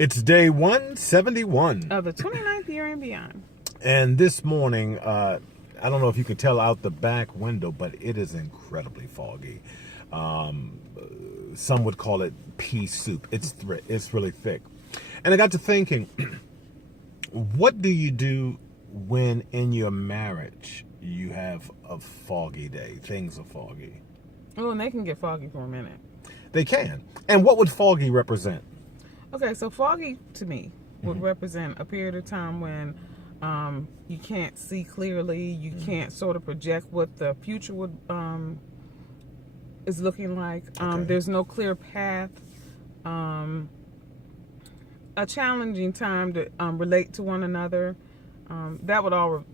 It's day 171 of the 29th year and beyond. And this morning, I don't know if you can tell out the back window, but it is incredibly foggy. Some would call it pea soup. It's really thick. And I got to thinking, what do you do when in your marriage you have a foggy day? Things are foggy. Oh, and they can get foggy for a minute. They can. And what would foggy represent? Okay, so foggy to me would represent a period of time when you can't see clearly, you can't sort of project what the future would is looking like. There's no clear path. A challenging time to relate to one another. That would all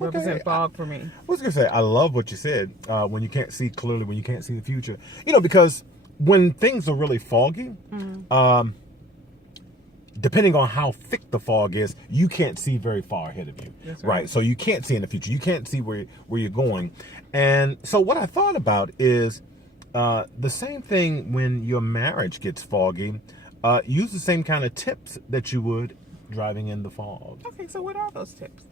represent fog for me. I was going to say, I love what you said, when you can't see clearly, when you can't see the future. You know, because when things are really foggy, depending on how thick the fog is, you can't see very far ahead of you. That's right. So you can't see in the future. You can't see where you're going. And so what I thought about is the same thing when your marriage gets foggy. Use the same kind of tips that you would driving in the fog. Okay, so what are those tips?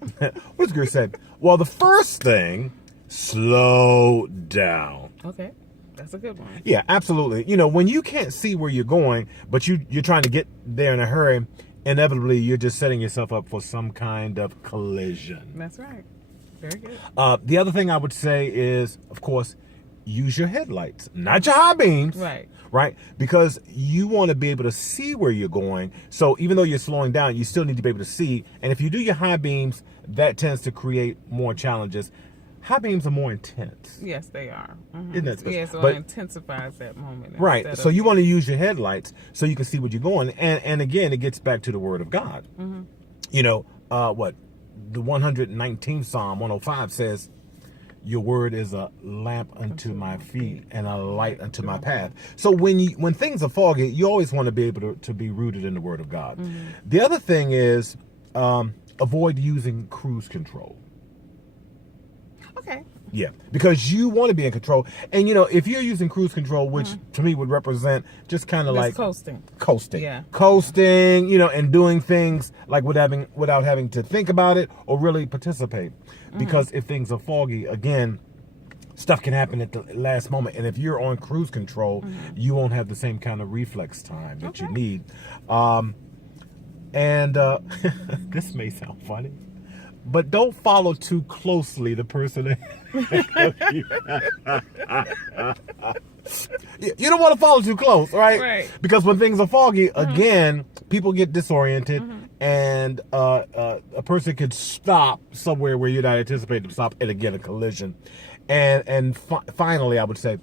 What's good said? Well, the first thing, slow down. Okay. That's a good one. Yeah, absolutely. You know, when you can't see where you're going, but you're trying to get there in a hurry, inevitably you're just setting yourself up for some kind of collision. That's right. Very good. The other thing I would say is, of course, use your headlights, not your high beams. Right. Right? Because you want to be able to see where you're going. So even though you're slowing down, you still need to be able to see. And if you do your high beams, that tends to create more challenges. High beams are more intense. Yes, they are. Isn't that special? Yeah, so it intensifies that moment. Right. So you want to use your headlights so you can see where you're going. And again, it gets back to the Word of God. You know, the 119th Psalm 105 says, your word is a lamp unto my feet and a light unto my path. So when things are foggy, you always want to be able to be rooted in the Word of God. The other thing is avoid using cruise control. Okay. Yeah, because you want to be in control. And, you know, if you're using cruise control, which to me would represent just kind of like coasting. Yeah. Coasting, you know, and doing things like without having to think about it or really participate. Because if things are foggy, again, stuff can happen at the last moment. And if you're on cruise control, you won't have the same kind of reflex time that you need. This may sound funny, but don't follow too closely the person ahead of you. You don't want to follow too close, right? Right. Because when things are foggy, again, people get disoriented, and a person could stop somewhere where you're not anticipating to stop, and again, a collision. And finally, I would say,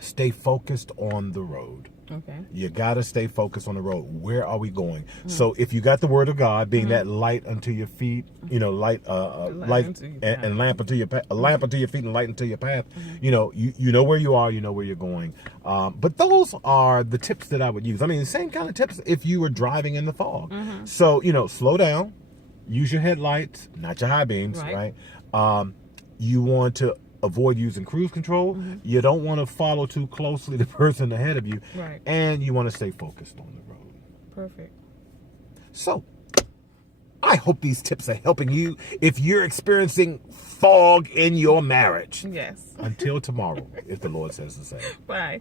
stay focused on the road. Okay. You got to stay focused on the road. Where are we going? So if you got the Word of God being that light unto your feet, you know, light and lamp unto your a lamp unto your feet and light unto your path, you know, you know where you are, you know where you're going. But those are the tips that I would use. I mean, the same kind of tips if you were driving in the fog. So, you know, slow down, use your headlights, not your high beams, right? You want to avoid using cruise control. You don't want to follow too closely the person ahead of you. Right. And you want to stay focused on the road. Perfect. So, I hope these tips are helping you if you're experiencing fog in your marriage. Yes. Until tomorrow, if the Lord says the same. Bye.